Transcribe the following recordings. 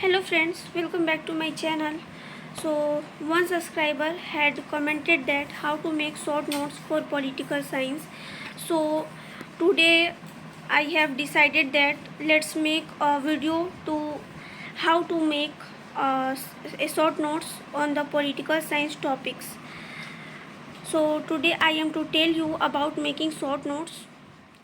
Hello friends, welcome back to my channel. So one subscriber had commented that how to make short notes for political science. So today I have decided that let's make a video to how to make a short notes on the political science topics. So today I am to tell you about making short notes.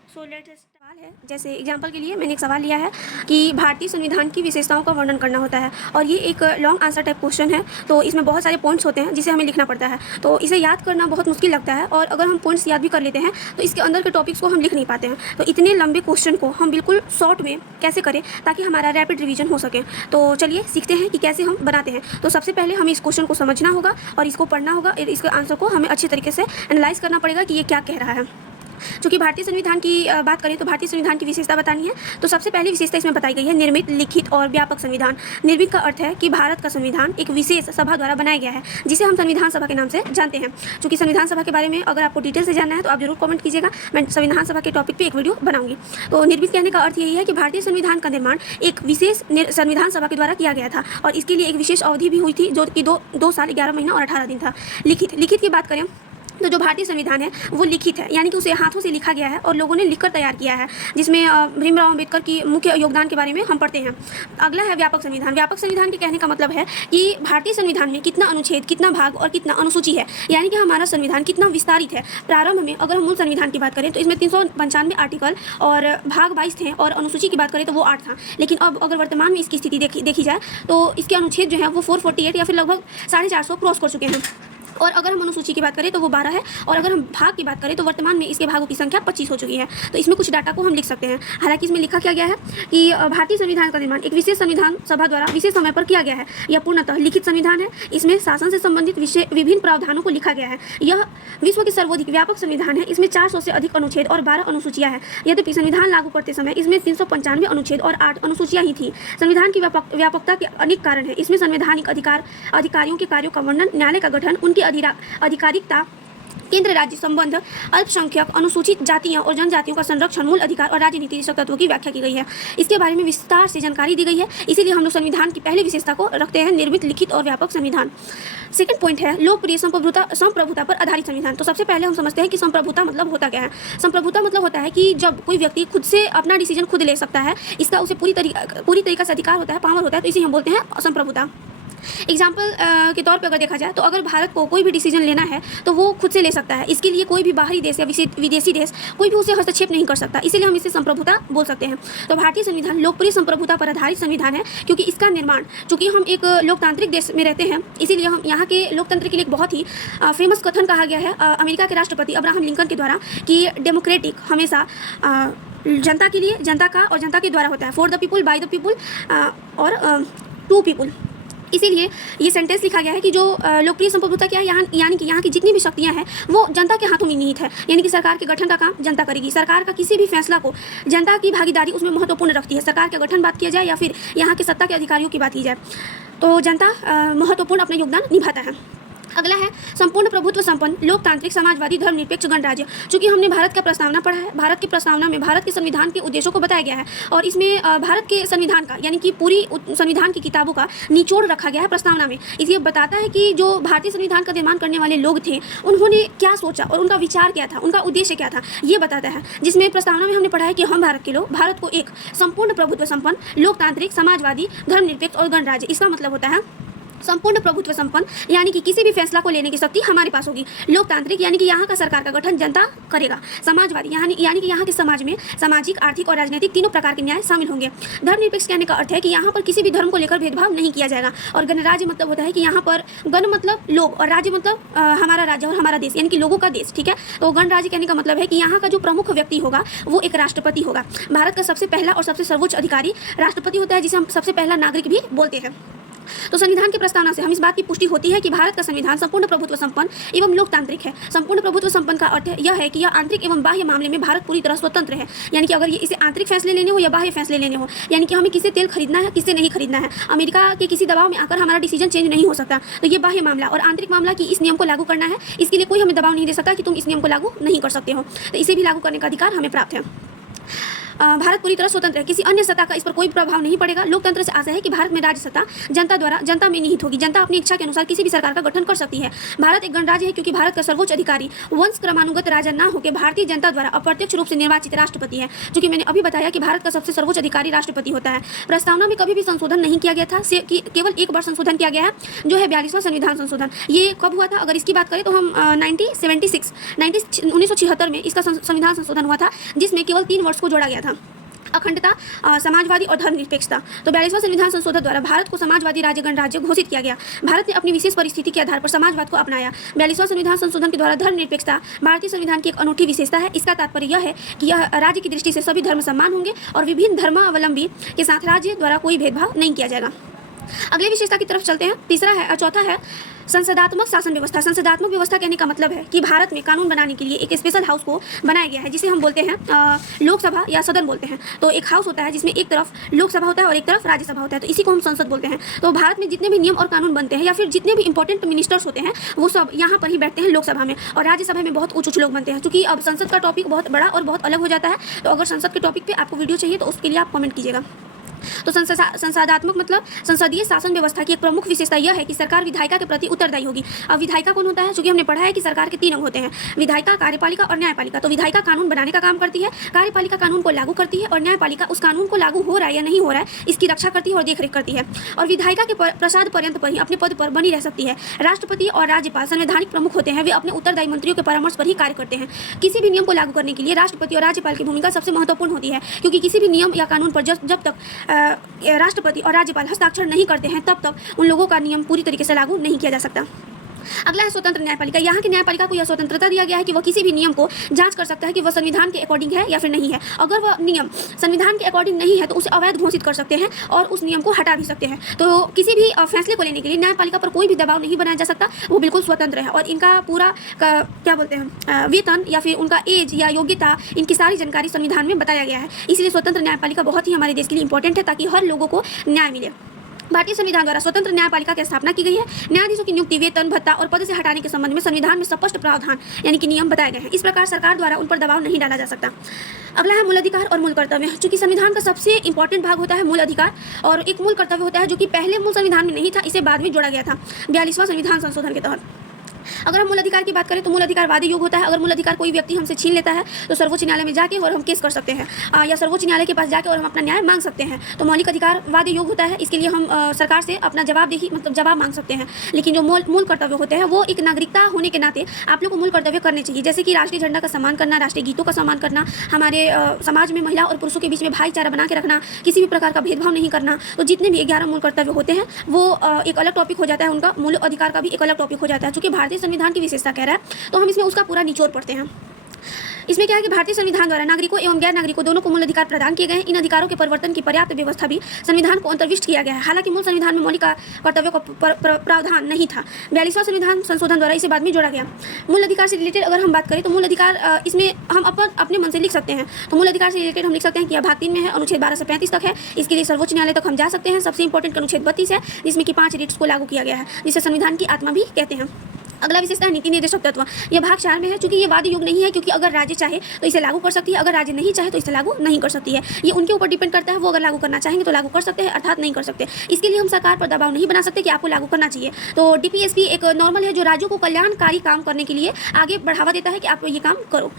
So let us सवाल है, जैसे example के लिए मैंने एक सवाल लिया है कि भारतीय संविधान की विशेषताओं का वर्णन करना होता है और ये एक लॉन्ग आंसर टाइप क्वेश्चन है। तो इसमें बहुत सारे पॉइंट्स होते हैं जिसे हमें लिखना पड़ता है, तो इसे याद करना बहुत मुश्किल लगता है और अगर हम पॉइंट्स याद भी कर लेते हैं तो इसके अंदर के टॉपिक्स को हम लिख नहीं पाते हैं। तो इतने लंबे क्वेश्चन को हम बिल्कुल शॉर्ट में कैसे करें ताकि हमारा रैपिड रिवीजन हो सके। तो चलिए सीखते हैं कि कैसे हम बनाते हैं। तो सबसे पहले हमें इस क्वेश्चन को समझना होगा और इसको पढ़ना होगा, इसके आंसर को हमें अच्छे तरीके से एनालाइज करना पड़ेगा कि ये क्या कह रहा है। चूँकि भारतीय संविधान की बात करें तो भारतीय संविधान की विशेषता बतानी है, तो सबसे पहली विशेषता इसमें बताई गई है निर्मित, लिखित और व्यापक संविधान। निर्मित का अर्थ है कि भारत का संविधान एक विशेष सभा द्वारा बनाया गया है जिसे हम संविधान सभा के नाम से जानते हैं। चूँकि संविधान सभा के बारे में अगर आपको डिटेल से जानना है तो आप जरूर कमेंट कीजिएगा, मैं संविधान सभा के टॉपिक पर एक वीडियो बनाऊंगी। तो निर्मित कहने का अर्थ यही है कि भारतीय संविधान का निर्माण एक विशेष संविधान सभा के द्वारा किया गया था और इसके लिए एक विशेष अवधि भी हुई थी जो कि दो साल 11 महीना और 18 दिन था। लिखित की बात करें तो जो भारतीय संविधान है वो लिखित है, यानी कि उसे हाथों से लिखा गया है और लोगों ने लिखकर तैयार किया है, जिसमें भीमराव अम्बेडकर की मुख्य योगदान के बारे में हम पढ़ते हैं। अगला है व्यापक संविधान। व्यापक संविधान के कहने का मतलब है कि भारतीय संविधान में कितना अनुच्छेद, कितना भाग और कितना अनुसूची है, यानी कि हमारा संविधान कितना विस्तारित है। प्रारंभ में अगर हम मूल संविधान की बात करें तो इसमें 395 आर्टिकल और भाग 22 थे और अनुसूची की बात करें तो वो 8 था। लेकिन अब अगर वर्तमान में इसकी स्थिति देखी जाए तो इसके अनुच्छेद जो है वो 448 या फिर लगभग 450 क्रॉस कर चुके हैं। और अगर हम अनुसूची की बात करें तो वो 12 है और अगर हम भाग की बात करें तो वर्तमान में इसके भागों की संख्या 25 हो चुकी है। तो इसमें कुछ डाटा को हम लिख सकते हैं। हालांकि इसमें लिखा क्या गया है कि भारतीय संविधान का निर्माण एक विशेष संविधान सभा द्वारा विशेष समय पर किया गया है। यह पूर्णतः लिखित संविधान है। इसमें शासन से संबंधित विभिन्न प्रावधानों को लिखा गया है। यह विश्व की सर्वाधिक व्यापक संविधान है। इसमें 400 से अधिक अनुच्छेद और 12 अनुसूचियाँ हैं। यद्यपि संविधान लागू करते समय इसमें 395 अनुच्छेद और 8 अनुसूचियाँ ही थी। संविधान की व्यापकता के अनेक कारण हैं। इसमें संवैधानिक अधिकारियों के कार्यों का वर्णन, न्यायालय का गठन, उनकी अधिकारिकता, केंद्र राज्य संबंध, अल्पसंख्यक, अनुसूचित जातियों और जनजातियों का संरक्षण, मूल अधिकार और राजनीति तत्वों की व्याख्या की गई है। इसके बारे में विस्तार से जानकारी दी गई है। इसीलिए हम लोग संविधान की पहली विशेषता को रखते हैं निर्मित, लिखित और व्यापक संविधान। सेकंड पॉइंट है लोकप्रिय संप्रभुता पर आधारित संविधान। तो सबसे पहले हम समझते हैं कि संप्रभुता मतलब होता क्या है। संप्रभुता मतलब होता है कि जब कोई व्यक्ति खुद से अपना डिसीजन खुद ले सकता है, इसका उसे पूरी तरीका से अधिकार होता है, पावर होता है, तो इसे हम बोलते हैं संप्रभुता। एग्जाम्पल के तौर पे अगर देखा जाए तो अगर भारत को कोई भी डिसीजन लेना है तो वो खुद से ले सकता है। इसके लिए कोई भी बाहरी देश या विदेशी देश कोई भी उसे हस्तक्षेप नहीं कर सकता, इसीलिए हम इसे संप्रभुता बोल सकते हैं। तो भारतीय संविधान लोकप्रिय संप्रभुता पर आधारित संविधान है क्योंकि इसका निर्माण, चूँकि हम एक लोकतांत्रिक देश में रहते हैं, इसीलिए हम यहाँ के लोकतंत्र के लिए एक बहुत ही फेमस कथन कहा गया है अमेरिका के राष्ट्रपति अब्राहम लिंकन के द्वारा कि डेमोक्रेटिक हमेशा जनता के लिए, जनता का और जनता के द्वारा होता है, for the people, by the people और टू पीपुल। इसीलिए ये सेंटेंस लिखा गया है कि जो लोकप्रिय संप्रभुता क्या है, यानी कि यहाँ की जितनी भी शक्तियाँ हैं वो जनता के हाथों में निहित है। यानी कि सरकार के गठन का काम जनता करेगी। सरकार का किसी भी फैसला को जनता की भागीदारी उसमें महत्वपूर्ण रखती है। सरकार का गठन बात किया जाए या फिर यहाँ के सत्ता के अधिकारियों की बात की जाए तो जनता महत्वपूर्ण अपना योगदान निभाता है। अगला है संपूर्ण प्रभुत्व संपन्न लोकतांत्रिक समाजवादी धर्मनिरपेक्ष गणराज्य। चूँकि हमने भारत का प्रस्तावना पढ़ा है, भारत की प्रस्तावना में भारत के संविधान के उद्देश्यों को बताया गया है और इसमें भारत के संविधान का, यानी कि पूरी संविधान की किताबों का निचोड़ रखा गया है प्रस्तावना में। इसलिए बताता है कि जो भारतीय संविधान का निर्माण करने वाले लोग थे उन्होंने क्या सोचा और उनका विचार क्या था, उनका उद्देश्य क्या था, ये बताता है। जिसमें प्रस्तावना में हमने पढ़ा है कि हम भारत के लोग भारत को एक संपूर्ण प्रभुत्व संपन्न लोकतांत्रिक समाजवादी धर्मनिरपेक्ष और गणराज्य, इसका मतलब होता है संपूर्ण प्रभुत्व संपन्न, यानी कि किसी भी फैसला को लेने की शक्ति हमारे पास होगी। लोकतांत्रिक, यानी कि यहाँ का सरकार का गठन जनता करेगा। समाजवादी, यानी कि यहाँ के समाज में सामाजिक, आर्थिक और राजनीतिक तीनों प्रकार के न्याय शामिल होंगे। धर्मनिरपेक्ष कहने का अर्थ है कि यहाँ पर किसी भी धर्म को लेकर भेदभाव नहीं किया जाएगा। और गणराज्य मतलब होता है कि यहाँ पर गण मतलब लोग और राज्य मतलब हमारा राज्य और हमारा देश, यानी कि लोगों का देश। ठीक है, तो गणराज्य कहने का मतलब है कि यहाँ का जो प्रमुख व्यक्ति होगा वो एक राष्ट्रपति होगा। भारत का सबसे पहला और सबसे सर्वोच्च अधिकारी राष्ट्रपति होता है, जिसे हम सबसे पहला नागरिक भी बोलते हैं। तो संविधान की प्रस्तावना से हम इस बात की पुष्टि होती है कि भारत का संविधान संपूर्ण प्रभुत्व संपन्न एवं लोकतांत्रिक है। संपूर्ण प्रभुत्व संपन्न का अर्थ यह है कि यह आंतरिक एवं बाह्य मामले में भारत पूरी तरह स्वतंत्र है। यानी कि अगर ये इसे आंतरिक फैसले लेने हो या बाह्य फैसले लेने हो, यानी कि हमें किसे तेल खरीदना है, किसे नहीं खरीदना है, अमेरिका के किसी दबाव में आकर हमारा डिसीजन चेंज नहीं हो सकता। तो ये बाह्य मामला और आंतरिक मामला कि इस नियम को लागू करना है, इसके लिए कोई हमें दबाव नहीं दे सकता कि तुम इस नियम को लागू नहीं कर सकते हो। तो इसे भी लागू करने का अधिकार हमें प्राप्त है। भारत पूरी तरह स्वतंत्र है, किसी अन्य सत्ता का इस पर कोई प्रभाव नहीं पड़ेगा। लोकतंत्र से आशा है कि भारत में राज्य सत्ता जनता द्वारा जनता में निहित होगी। जनता अपनी इच्छा के अनुसार किसी भी सरकार का गठन कर सकती है। भारत एक गणराज्य है क्योंकि भारत का सर्वोच्च अधिकारी वंश क्रमानुगत राजा न होकर भारतीय जनता द्वारा अप्रत्यक्ष रूप से निर्वाचित राष्ट्रपति है। चूंकि मैंने अभी बताया कि भारत का सबसे सर्वोच्च अधिकारी राष्ट्रपति होता है। प्रस्तावना में कभी भी संशोधन नहीं किया गया था, केवल एक बार संशोधन किया गया है, जो है 42वां संविधान संशोधन। ये कब हुआ था अगर इसकी बात करें तो हम 1976 में इसका संविधान संशोधन हुआ था, जिसमें केवल 3 वर्ष को जोड़ा गया था, अखंडता, समाजवादी और धर्मनिरपेक्षता। तो 42वां संविधान संशोधन द्वारा भारत को समाजवादी राज्य गणराज्य घोषित किया गया। भारत ने अपनी विशेष परिस्थिति के आधार पर समाजवाद को अपनाया। 42वां संविधान संशोधन के द्वारा धर्मनिरपेक्षता भारतीय संविधान की एक अनूठी विशेषता है। इसका तात्पर्य यह है कि यह राज्य की दृष्टि से सभी धर्म समान होंगे और विभिन्न धर्मावलंबी के साथ राज्य द्वारा कोई भेदभाव नहीं किया जाएगा। अगले विशेषता की तरफ चलते हैं। चौथा है संसदात्मक शासन व्यवस्था। संसदात्मक व्यवस्था कहने का मतलब है कि भारत में कानून बनाने के लिए एक स्पेशल हाउस को बनाया गया है, जिसे हम बोलते हैं लोकसभा या सदन बोलते हैं। तो एक हाउस होता है जिसमें एक तरफ लोकसभा होता है और एक तरफ राज्यसभा होता है, तो इसी को हम संसद बोलते हैं। तो भारत में जितने भी नियम और कानून बनते हैं या फिर जितने भी इंपॉर्टेंट मिनिस्टर्स होते हैं वो सब यहाँ पर ही बैठते हैं लोकसभा में, और राज्यसभा में बहुत उच्च लोग बनते हैं। क्योंकि अब संसद का टॉपिक बहुत बड़ा और बहुत अलग हो जाता है, तो अगर संसद के टॉपिक पर आपको वीडियो चाहिए तो उसके लिए आप कमेंट कीजिएगा। तो संसदात्मक मतलब संसदीय शासन व्यवस्था की एक प्रमुख विशेषता यह है कि सरकार विधायिका के प्रति उत्तरदायी होगी। अब विधायिका कौन होता है? क्योंकि हमने पढ़ा है कि सरकार के 3 अंग होते हैं, विधायिका, कार्यपालिका और न्यायपालिका। तो विधायिका कानून बनाने का काम करती है, कार्यपालिका कानून को लागू करती है और न्यायपालिका उस कानून को लागू हो रहा है या नहीं हो रहा है इसकी रक्षा करती है और देखरेख करती है। और विधायिका के प्रसाद पर्यंत पर ही अपने पद पर बनी रह सकती है। राष्ट्रपति और राज्यपाल संवैधानिक प्रमुख होते हैं, वे अपने उत्तरदायी मंत्रियों के परामर्श पर ही कार्य करते हैं। किसी भी नियम को लागू करने के लिए राष्ट्रपति और राज्यपाल की भूमिका सबसे महत्वपूर्ण होती है, क्योंकि किसी भी नियम या कानून पर जब तक राष्ट्रपति और राज्यपाल हस्ताक्षर नहीं करते हैं तब तक उन लोगों का नियम पूरी तरीके से लागू नहीं किया जा सकता। अगला है स्वतंत्र न्यायपालिका। यहाँ की न्यायपालिका को यह स्वतंत्रता दिया गया है कि वह किसी भी नियम को जांच कर सकता है कि वह संविधान के अकॉर्डिंग है या फिर नहीं है। अगर वह नियम संविधान के अकॉर्डिंग नहीं है तो उसे अवैध घोषित कर सकते हैं और उस नियम को हटा भी सकते हैं। तो किसी भी फैसले को लेने के लिए न्यायपालिका पर कोई भी दबाव नहीं बनाया जा सकता, वो बिल्कुल स्वतंत्र है। और इनका पूरा क्या बोलते हैं वेतन या फिर उनका एज या योग्यता, इनकी सारी जानकारी संविधान में बताया गया है। इसलिए स्वतंत्र न्यायपालिका बहुत ही हमारे देश के लिए इंपॉर्टेंट है ताकि हर लोगों को न्याय मिले। भारतीय संविधान द्वारा स्वतंत्र न्यायपालिका की स्थापना की गई है। न्यायाधीशों की नियुक्ति, वेतन, भत्ता और पद से हटाने के संबंध में संविधान में स्पष्ट प्रावधान यानी कि नियम बताए गए हैं। इस प्रकार सरकार द्वारा उन पर दबाव नहीं डाला जा सकता। अगला है मूल अधिकार और मूल कर्तव्य। चूंकि संविधान का सबसे इंपॉर्टेंट भाग होता है मूल अधिकार और एक मूल कर्तव्य होता है जो कि पहले मूल संविधान में नहीं था, इसे बाद में जोड़ा गया था 42वां संविधान संशोधन के तहत। अगर हम मूल अधिकार की बात करें तो मूल अधिकार वादी योग्य होता है। अगर मूल अधिकार कोई व्यक्ति हमसे छीन लेता है तो सर्वोच्च न्यायालय में जाके और हम केस कर सकते हैं, या सर्वोच्च न्यायालय के पास जाके और हम अपना न्याय मांग सकते हैं। तो मौलिक अधिकार वादी योग्य होता है, इसके लिए हम सरकार से अपना जवाब मांग सकते हैं। लेकिन जो मूल कर्तव्य होते हैं वो एक नागरिकता होने के नाते आप लोग को मूल कर्तव्य करने चाहिए, जैसे कि राष्ट्रीय झंडा का सम्मान करना, राष्ट्रीय गीतों का सम्मान करना, हमारे समाज में महिला और पुरुषों के बीच में भाईचारा बना के रखना, किसी भी प्रकार का भेदभाव नहीं करना। तो जितने भी 11 मूल कर्तव्य होते हैं वो एक अलग टॉपिक हो जाता है, उनका मूल अधिकार का भी एक अलग टॉपिक हो जाता है। चूँकि भारतीय संविधान की विशेषता कह रहा है तो हम इसमें उसका पूरा निचोड़ पढ़ते हैं। इसमें क्या है कि भारतीय संविधान द्वारा नागरिकों एवं गैर नागरिकों दोनों को मूल अधिकार प्रदान किए गए हैं। इन अधिकारों के परिवर्तन की पर्याप्त व्यवस्था भी संविधान को अंतर्विष्ट किया गया है। हालांकि मूल संविधान में मौलिक कर्तव्यों का प्रावधान नहीं था। 42वां संविधान संशोधन द्वारा इसे बाद में जोड़ा गया। मूल अधिकार से रिलेटेड अगर हम बात करें तो मूल अधिकार इसमें हम अपने मन से लिख सकते हैं। तो मूल अधिकार से रिलेटेड हम लिख सकते हैं कि यह भाग 3 में है, अनुच्छेद 12 से 35 तक है। इसके लिए सर्वोच्च न्यायालय तक हम जा सकते हैं। सबसे इंपॉर्टेंट अनुच्छेद 32 है, जिसमें कि 5 रिट्स को लागू किया गया है, जिसे संविधान की आत्मा भी कहते हैं। अगला विशेषता है नीति निर्देशक तत्व। यह भाग 4 में है। चूंकि ये वादी योग्य नहीं है, क्योंकि अगर राज्य चाहे तो इसे लागू कर सकती है, अगर राज्य नहीं चाहे तो इसे लागू नहीं कर सकती है। ये उनके ऊपर डिपेंड करता है, वो अगर लागू करना चाहेंगे तो लागू कर सकते हैं, अर्थात नहीं कर सकते। इसके लिए हम सरकार पर दबाव नहीं बना सकते कि आपको लागू करना चाहिए। तो डीपीएसपी एक नॉर्मल है जो राज्यों को कल्याणकारी काम करने के लिए आगे बढ़ावा देता है कि आप ये काम करो।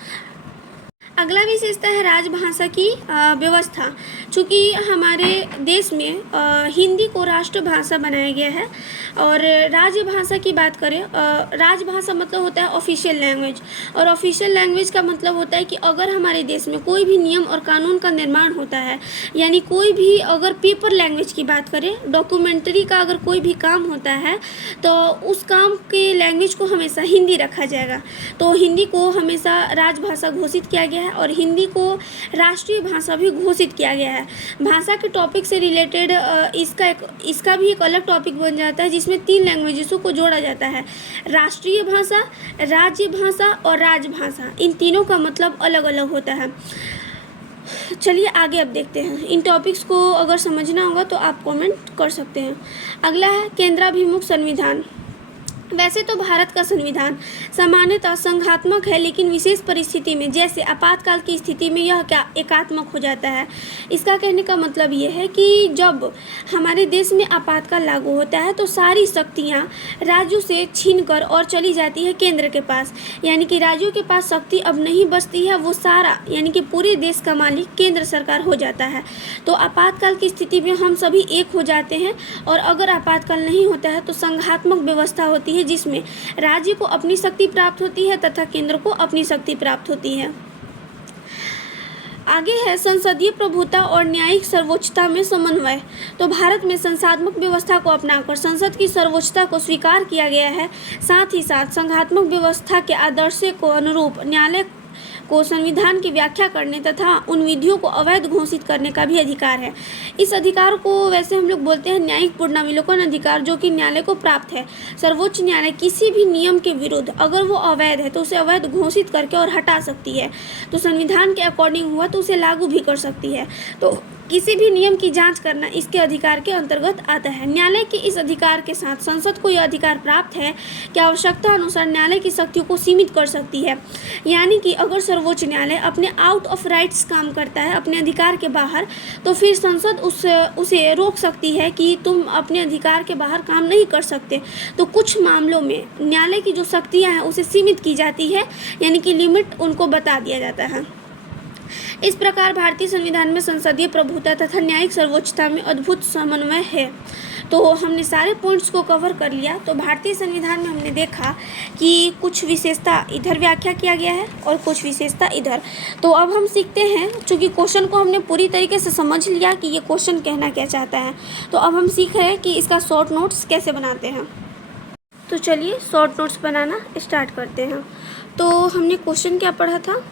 अगला विशेषता है राजभाषा की व्यवस्था। चूँकि हमारे देश में हिंदी को राष्ट्रभाषा बनाया गया है और राजभाषा की बात करें, राजभाषा मतलब होता है ऑफिशियल लैंग्वेज, और ऑफिशियल लैंग्वेज का मतलब होता है कि अगर हमारे देश में कोई भी नियम और कानून का निर्माण होता है, यानी कोई भी अगर पेपर लैंग्वेज की बात करें, डॉक्यूमेंट्री का अगर कोई भी काम होता है तो उस काम के लैंग्वेज को हमेशा हिंदी रखा जाएगा। तो हिंदी को हमेशा राजभाषा घोषित किया गया है और हिंदी को राष्ट्रीय भाषा भी घोषित किया गया है। भाषा के टॉपिक से रिलेटेड इसका भी एक अलग टॉपिक बन जाता है, जिसमें 3 लैंग्वेजेसों को जोड़ा जाता है, राष्ट्रीय भाषा, राज्य भाषा और राजभाषा। इन तीनों का मतलब अलग अलग होता है। चलिए आगे अब देखते हैं। इन टॉपिक्स को अगर समझना होगा तो आप कमेंट कर सकते हैं। अगला है केंद्राभिमुख संविधान। वैसे तो भारत का संविधान सामान्यतः संघात्मक है, लेकिन विशेष परिस्थिति में जैसे आपातकाल की स्थिति में यह क्या एकात्मक हो जाता है। इसका कहने का मतलब ये है कि जब हमारे देश में आपातकाल लागू होता है तो सारी शक्तियाँ राज्यों से छीनकर और चली जाती है केंद्र के पास, यानी कि राज्यों के पास शक्ति अब नहीं बचती है, वो सारा यानी कि पूरे देश का मालिक केंद्र सरकार हो जाता है। तो आपातकाल की स्थिति में हम सभी एक हो जाते हैं, और अगर आपातकाल नहीं होता है तो संघात्मक व्यवस्था होती है जिसमें राज्य को अपनी शक्ति प्राप्त होती है तथा केंद्र को अपनी शक्ति प्राप्त होती है। आगे है संसदीय प्रभुता और न्यायिक सर्वोच्चता में समन्वय। तो भारत में संसदात्मक व्यवस्था को अपनाकर संसद की सर्वोच्चता को स्वीकार किया गया है। साथ ही साथ संघात्मक व्यवस्था के आदर्श को अनुरूप न्यायालय को संविधान की व्याख्या करने तथा उन विधियों को अवैध घोषित करने का भी अधिकार है। इस अधिकार को वैसे हम लोग बोलते हैं न्यायिक पुनरावलोकन अधिकार, जो कि न्यायालय को प्राप्त है। सर्वोच्च न्यायालय किसी भी नियम के विरुद्ध अगर वो अवैध है तो उसे अवैध घोषित करके और हटा सकती है। तो संविधान के अकॉर्डिंग हुआ तो उसे लागू भी कर सकती है। तो किसी भी नियम की जांच करना इसके अधिकार के अंतर्गत आता है। न्यायालय के इस अधिकार के साथ संसद को यह अधिकार प्राप्त है कि आवश्यकता अनुसार न्यायालय की शक्तियों को सीमित कर सकती है। यानी कि अगर सर्वोच्च न्यायालय अपने आउट ऑफ राइट्स काम करता है, अपने अधिकार के बाहर, तो फिर संसद उसे रोक सकती है कि तुम अपने अधिकार के बाहर काम नहीं कर सकते। तो कुछ मामलों में न्यायालय की जो शक्तियाँ हैं उसे सीमित की जाती है, यानी कि लिमिट उनको बता दिया जाता है। इस प्रकार भारतीय संविधान में संसदीय प्रभुता तथा न्यायिक सर्वोच्चता में अद्भुत समन्वय है। तो हमने सारे पॉइंट्स को कवर कर लिया। तो भारतीय संविधान में हमने देखा कि कुछ विशेषता इधर व्याख्या किया गया है और कुछ विशेषता इधर। तो अब हम सीखते हैं, चूँकि क्वेश्चन को हमने पूरी तरीके से समझ लिया कि ये क्वेश्चन कहना क्या चाहता है, तो अब हम सीख रहे हैं कि इसका शॉर्ट नोट्स कैसे बनाते हैं। तो चलिए शॉर्ट नोट्स बनाना स्टार्ट करते हैं। तो हमने क्वेश्चन क्या पढ़ा था,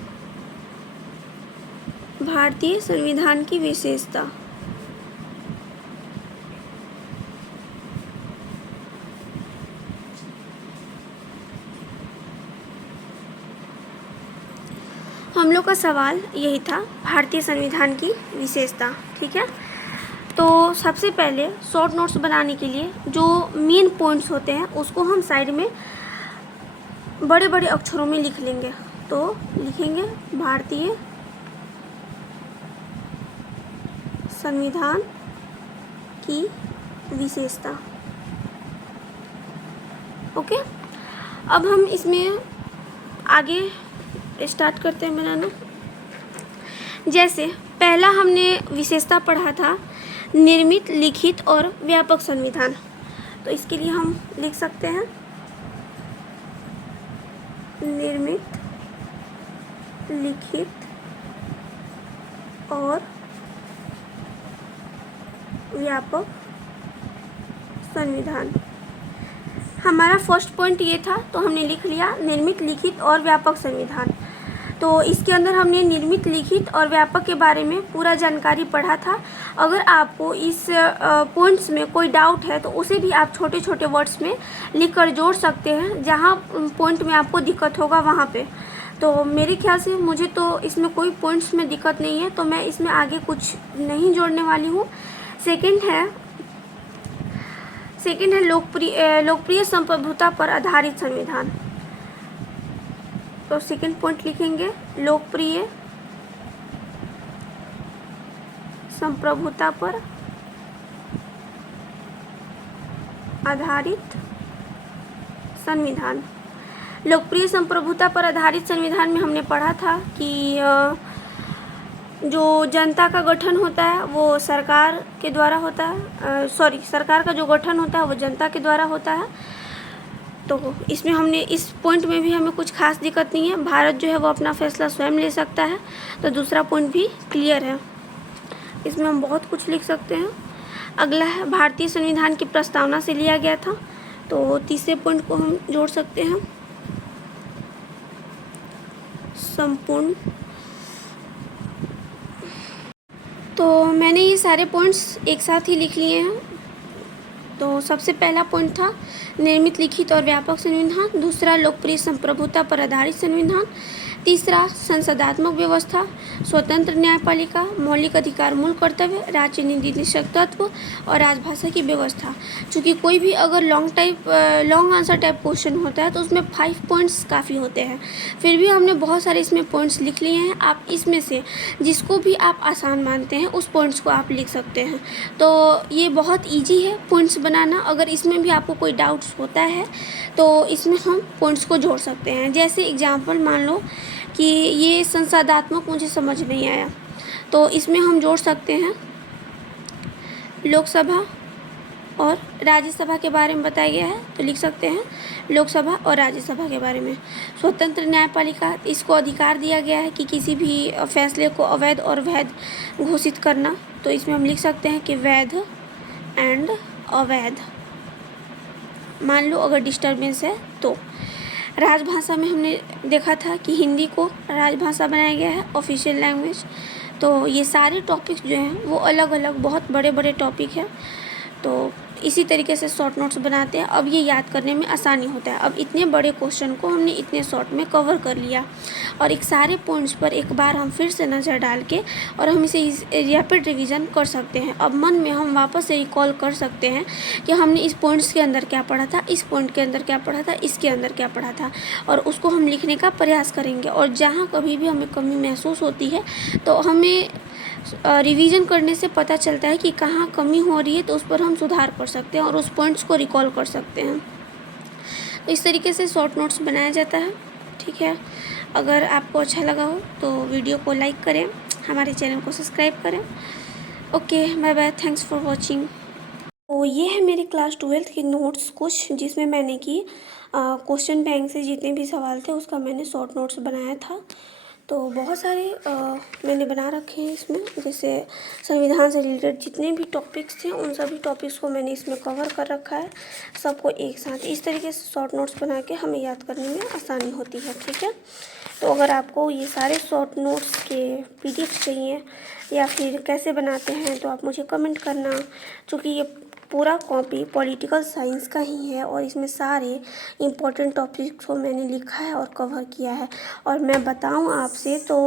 भारतीय संविधान की विशेषता। हम लोग का सवाल यही था, भारतीय संविधान की विशेषता। ठीक है, तो सबसे पहले शॉर्ट नोट्स बनाने के लिए जो मेन पॉइंट्स होते हैं उसको हम साइड में बड़े बड़े अक्षरों में लिख लेंगे। तो लिखेंगे भारतीय संविधान की विशेषता। ओके, अब हम इसमें आगे स्टार्ट करते हैं बनाना। जैसे पहला हमने विशेषता पढ़ा था निर्मित, लिखित और व्यापक संविधान। तो इसके लिए हम लिख सकते हैं निर्मित, लिखित और व्यापक संविधान। हमारा फर्स्ट पॉइंट ये था, तो हमने लिख लिया निर्मित, लिखित और व्यापक संविधान। तो इसके अंदर हमने निर्मित, लिखित और व्यापक के बारे में पूरा जानकारी पढ़ा था। अगर आपको इस पॉइंट्स में कोई डाउट है तो उसे भी आप छोटे छोटे वर्ड्स में लिखकर जोड़ सकते हैं, जहाँ पॉइंट में आपको दिक्कत होगा वहाँ पे। तो मेरे ख्याल से मुझे तो इसमें कोई पॉइंट्स में दिक्कत नहीं है, तो मैं इसमें आगे कुछ नहीं जोड़ने वाली हूँ। सेकंड है लोकप्रिय संप्रभुता पर आधारित संविधान। तो सेकंड पॉइंट लिखेंगे लोकप्रिय संप्रभुता पर आधारित संविधान। लोकप्रिय संप्रभुता पर आधारित संविधान में हमने पढ़ा था कि जो जनता का गठन होता है वो सरकार के द्वारा होता है, सरकार का जो गठन होता है वो जनता के द्वारा होता है। तो इसमें हमने इस पॉइंट में भी हमें कुछ खास दिक्कत नहीं है, भारत जो है वो अपना फैसला स्वयं ले सकता है। तो दूसरा पॉइंट भी क्लियर है, इसमें हम बहुत कुछ लिख सकते हैं। अगला है भारतीय संविधान की प्रस्तावना से लिया गया था। तो तीसरे पॉइंट को हम जोड़ सकते हैं संपूर्ण। तो मैंने ये सारे पॉइंट्स एक साथ ही लिख लिए हैं। तो सबसे पहला पॉइंट था निर्मित, लिखित और व्यापक संविधान। दूसरा लोकप्रिय संप्रभुता पर आधारित संविधान। तीसरा, संसदात्मक व्यवस्था, स्वतंत्र न्यायपालिका, मौलिक अधिकार, मूल कर्तव्य, राज्य नीतिनिदेशक तत्व और राजभाषा की व्यवस्था। चूँकि कोई भी अगर लॉन्ग आंसर टाइप क्वेश्चन होता है तो उसमें 5 पॉइंट्स काफ़ी होते हैं, फिर भी हमने बहुत सारे इसमें पॉइंट्स लिख लिए हैं। आप इसमें से जिसको भी आप आसान मानते हैं उस पॉइंट्स को आप लिख सकते हैं। तो ये बहुत ईजी है पॉइंट्स बनाना। अगर इसमें भी आपको कोई डाउट्स होता है तो इसमें हम पॉइंट्स को जोड़ सकते हैं। जैसे एग्जांपल मान लो कि ये संसदात्मक मुझे समझ नहीं आया, तो इसमें हम जोड़ सकते हैं लोकसभा और राज्यसभा के बारे में बताया गया है, तो लिख सकते हैं लोकसभा और राज्यसभा के बारे में। स्वतंत्र न्यायपालिका, इसको अधिकार दिया गया है कि किसी भी फैसले को अवैध और वैध घोषित करना, तो इसमें हम लिख सकते हैं कि वैध एंड अवैध। मान लो अगर डिस्टर्बेंस है तो। राजभाषा में हमने देखा था कि हिंदी को राजभाषा बनाया गया है, ऑफिशियल लैंग्वेज। तो ये सारे टॉपिक्स जो हैं वो अलग अलग बहुत बड़े बड़े टॉपिक हैं। तो इसी तरीके से शॉर्ट नोट्स बनाते हैं। अब ये याद करने में आसानी होता है। अब इतने बड़े क्वेश्चन को हमने इतने शॉर्ट में कवर कर लिया और एक सारे पॉइंट्स पर एक बार हम फिर से नज़र डाल के और हम इसे रैपिड रिवीजन कर सकते हैं। अब मन में हम वापस से रिकॉल कर सकते हैं कि हमने इस पॉइंट्स के अंदर क्या पढ़ा था, इस पॉइंट के अंदर क्या पढ़ा था, इसके अंदर क्या पढ़ा था, और उसको हम लिखने का प्रयास करेंगे। और जहाँ कभी भी हमें कमी महसूस होती है तो हमें रिवीजन करने से पता चलता है कि कहाँ कमी हो रही है, तो उस पर हम सुधार कर सकते हैं और उस पॉइंट्स को रिकॉल कर सकते हैं। तो इस तरीके से शॉर्ट नोट्स बनाया जाता है। ठीक है, अगर आपको अच्छा लगा हो तो वीडियो को लाइक करें, हमारे चैनल को सब्सक्राइब करें। Okay, bye bye, thanks for watching. तो ये है मेरे क्लास 12th के नोट्स कुछ, जिसमें मैंने कि क्वेश्चन बैंक से जितने भी सवाल थे उसका मैंने शॉर्ट नोट्स बनाया था। तो बहुत सारे मैंने बना रखे हैं इसमें, जैसे संविधान से रिलेटेड जितने भी टॉपिक्स थे उन सभी टॉपिक्स को मैंने इसमें कवर कर रखा है, सबको एक साथ। इस तरीके से शॉर्ट नोट्स बना के हमें याद करने में आसानी होती है। ठीक है, तो अगर आपको ये सारे शॉर्ट नोट्स के PDF चाहिए या फिर कैसे बनाते हैं तो आप मुझे कमेंट करना, क्योंकि ये पूरा कॉपी पॉलिटिकल साइंस का ही है और इसमें सारे इम्पोर्टेंट टॉपिक्स को मैंने लिखा है और कवर किया है। और मैं बताऊं आपसे तो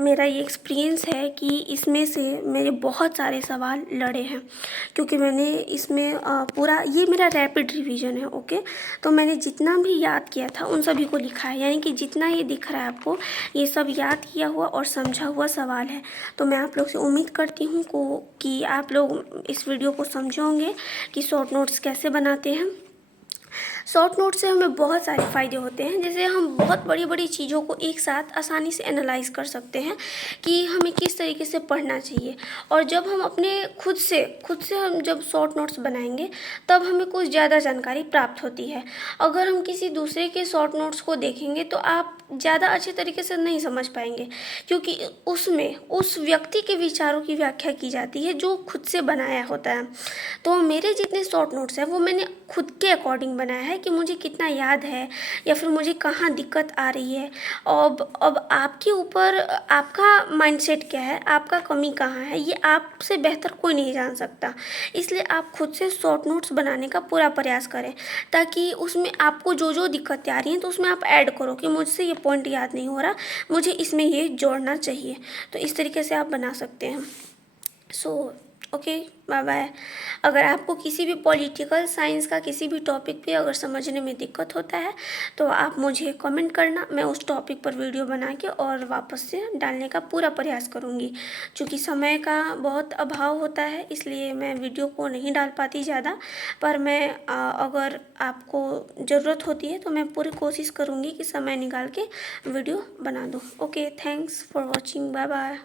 मेरा ये एक्सपीरियंस है कि इसमें से मेरे बहुत सारे सवाल लड़े हैं, क्योंकि मैंने इसमें पूरा ये मेरा रैपिड रिवीजन है। ओके, तो मैंने जितना भी याद किया था उन सभी को लिखा है, यानी कि जितना ये दिख रहा है आपको ये सब याद किया हुआ और समझा हुआ सवाल है। तो मैं आप लोग से उम्मीद करती हूँ कि आप लोग इस वीडियो को समझोगे कि शॉर्ट नोट्स कैसे बनाते हैं। शॉर्ट नोट से हमें बहुत सारे फ़ायदे होते हैं, जैसे हम बहुत बड़ी बड़ी चीज़ों को एक साथ आसानी से एनालाइज कर सकते हैं कि हमें किस तरीके से पढ़ना चाहिए। और जब हम अपने खुद से हम जब शॉर्ट नोट्स बनाएंगे तब हमें कुछ ज़्यादा जानकारी प्राप्त होती है। अगर हम किसी दूसरे के शॉर्ट नोट्स को देखेंगे तो आप ज़्यादा अच्छे तरीके से नहीं समझ पाएंगे, क्योंकि उसमें उस व्यक्ति के विचारों की व्याख्या की जाती है जो खुद से बनाया होता है। तो मेरे जितने शॉर्ट नोट्स हैं वो मैंने खुद के अकॉर्डिंग बनाया है कि मुझे कितना याद है या फिर मुझे कहाँ दिक्कत आ रही है। अब आपके ऊपर आपका माइंडसेट क्या है, आपका कमी कहाँ है, ये आपसे बेहतर कोई नहीं जान सकता। इसलिए आप खुद से शॉर्ट नोट्स बनाने का पूरा प्रयास करें, ताकि उसमें आपको जो जो दिक्कतें आ रही हैं तो उसमें आप ऐड करो कि मुझसे ये पॉइंट याद नहीं हो रहा, मुझे इसमें ये जोड़ना चाहिए। तो इस तरीके से आप बना सकते हैं। Okay, bye bye. अगर आपको किसी भी पॉलिटिकल साइंस का किसी भी टॉपिक पे अगर समझने में दिक्कत होता है तो आप मुझे कमेंट करना, मैं उस टॉपिक पर वीडियो बना के और वापस से डालने का पूरा प्रयास करूँगी। क्योंकि समय का बहुत अभाव होता है इसलिए मैं वीडियो को नहीं डाल पाती ज़्यादा, पर मैं अगर आपको ज़रूरत होती है तो मैं पूरी कोशिश करूँगी कि समय निकाल के वीडियो बना दूँ। Okay, thanks for watching, bye bye.